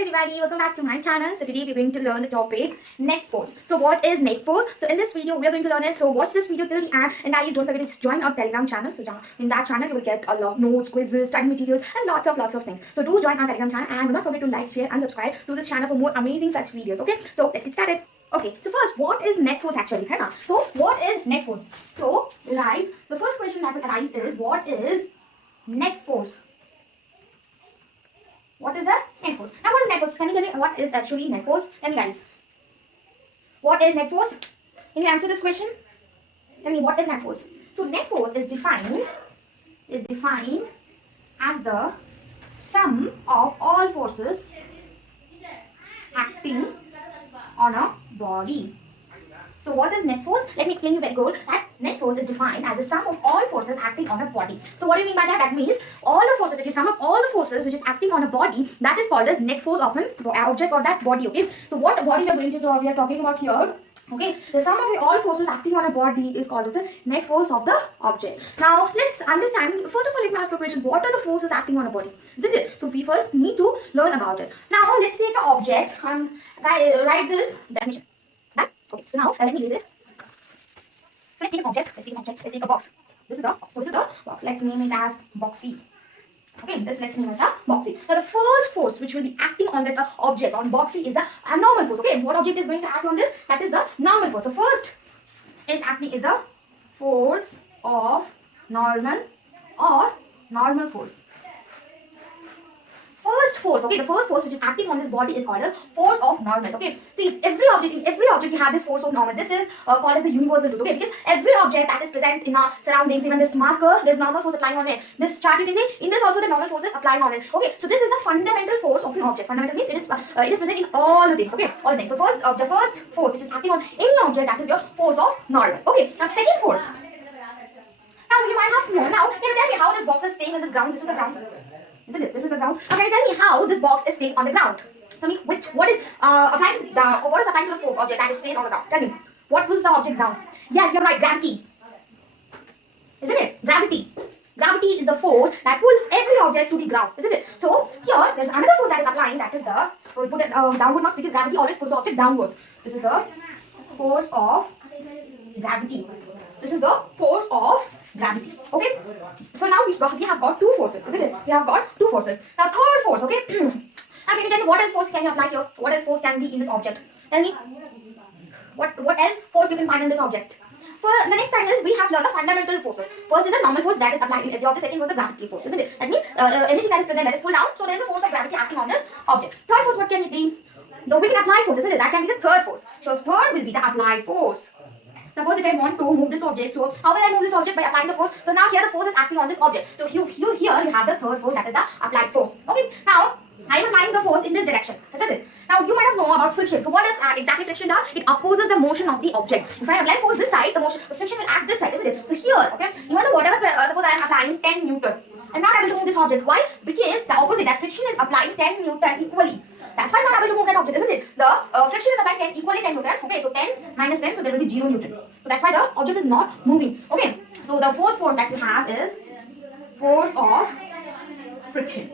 everybody, welcome back to my channel. So today we're going to learn the topic net force. So what is net force? So in this video we're going to learn it. So watch this video till the end, and guys, don't forget to join our Telegram channel. So in that channel you will get a lot of notes, quizzes, study materials and lots of things. So do join our Telegram channel and do not forget to like, share and subscribe to this channel for more amazing such videos. Okay, so let's get started. Okay, so first, what is net force actually? Right? So what is net force? So right, the first question that will arise is, what is net force? What is the net force? Now what is net force? Can you tell me what is actually net force? Tell me guys. What is net force? Can you answer this question? Tell me what is net force? So net force is defined as the sum of all forces acting on a body. So what is net force? Let me explain you very good. That net force is defined as the sum of all forces acting on a body. So what do you mean by that? That means all the forces, if you sum up all the forces which is acting on a body, that is called as net force of an object or that body. Okay. So what body we are going to talk, we are talking about here. Okay, the sum of all forces acting on a body is called as the net force of the object. Now let's understand. First of all, let me ask you a question. What are the forces acting on a body? Isn't it? So we first need to learn about it. Now let's take an object and write this definition. Okay, so now let me use it. So let's take an object. Let's take a box. This is the box. So this is the box. Let's name it as box C. Okay, let's name it as box C. Now the first force which will be acting on that object on box C is the normal force. Okay, what object is going to act on this? That is the normal force. So first is acting is the force of normal or normal force. First force, okay, the first force which is acting on this body is called as force of normal. Okay, see, in every object you have this force of normal. This is called as the universal truth. Okay, because every object that is present in our surroundings, even this marker, there's normal force applying on it. This chart you can see, in this also the normal force is applying on it. Okay, so this is the fundamental force of an object. Fundamental means it is present in all the things. Okay, all the things. So first force which is acting on any object, that is your force of normal. Okay, now second force. Now you might have known. Now can you tell me how this box is staying on this ground? This is the ground. Isn't it? This is the ground. Now can you tell me how this box is staying on the ground? Tell me what is applying to the object that it stays on the ground? Tell me. What pulls the object down? Yes, you're right, gravity. Isn't it? Gravity. Gravity is the force that pulls every object to the ground, isn't it? So here there's another force that is applying, that is the, we'll put it downward marks because gravity always pulls the object downwards. This is the force of gravity. This is the force of gravity. Okay, so now we have got two forces, isn't it? We have got two forces. Now third force. Okay, now can you tell me what else force can you apply here? What else force can be in this object? Tell me what else force you can find in this object. For the next time is we have learned the fundamental forces. First is the normal force that is applied in every object. Second was the gravity force, isn't it? That means anything that is present that is pulled down, so there is a force of gravity acting on this object. Third force, what can it be? No, we can apply force, isn't it? That can be the third force. So third will be the applied force. Suppose if I want to move this object, so how will I move this object? By applying the force. So now here the force is acting on this object. So here you have the third force, that is the applied force. Okay, now I am applying the force in this direction, isn't it? Now you might have known about friction. So what does exactly friction does? It opposes the motion of the object. If I apply force this side, the friction will act this side, isn't it? So here, okay, even though whatever, suppose I am applying 10 Newton. I'm not able to move this object. Why? Because the opposite, that friction is applying 10 Newton equally. That's why I'm not able to move that object, isn't it? The friction is applying 10 equally 10 Newton. Okay, so 10 minus 10, so there will be 0 Newton. So that's why the object is not moving. Okay, so the force that we have is force of friction.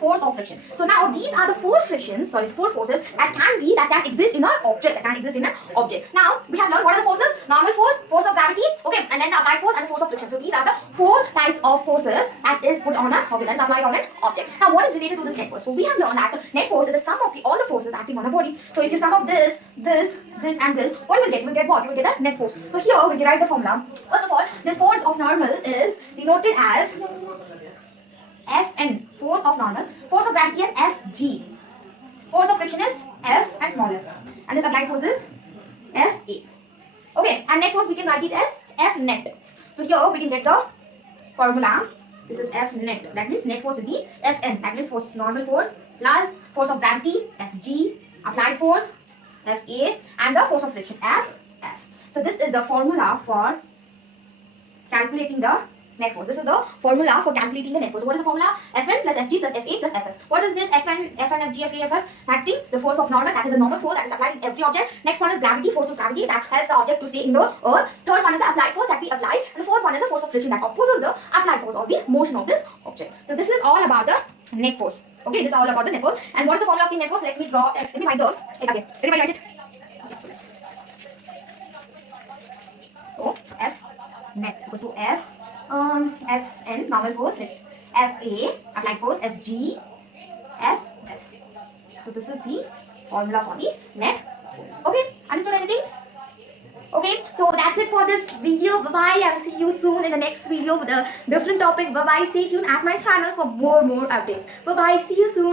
Force of friction. So now these are the four forces that can exist in an object. Now we have learned what are the forces? Normal force, force of gravity, okay, and then the applied force and the force of friction. So these are the four types of forces that is put on an object, that is applied on an object. Now what is related to this net force? So we have learned that net force is the sum of all the forces acting on a body. So if you sum up this and this, what will get? We'll get what? You will get the net force. So here we derive the formula. First of all, this force of normal is denoted as Fn, force of normal. Force of gravity is Fg. Force of friction is F and small f. And this applied force is Fa. Okay, and net force we can write it as F net. So here we can get the formula. This is F net. That means net force will be Fn. That means force normal force plus force of gravity Fg, applied force Fa, and the force of friction F. So this is the formula for calculating the net force. This is the formula for calculating the net force. So what is the formula? Fn plus Fg plus Fa plus Ff. What is this Fn, Fg, Fa, Ff? That thing, the force of normal, that is the normal force that is applied in every object. Next one is gravity, force of gravity, that helps the object to stay in the earth. Third one is the applied force that we apply. And the fourth one is the force of friction that opposes the applied force or the motion of this object. So this is all about the net force. Okay, this is all about the net force. And what is the formula of the net force? Let me write it again. Everybody write it. Okay, so F net equals to Fn normal force, next Fa applied force, Fg, F. So this is the formula for the net force. Okay, understood anything? Okay, so that's it for this video. Bye bye. I will see you soon in the next video with a different topic. Bye bye. Stay tuned at my channel for more updates. Bye bye. See you soon.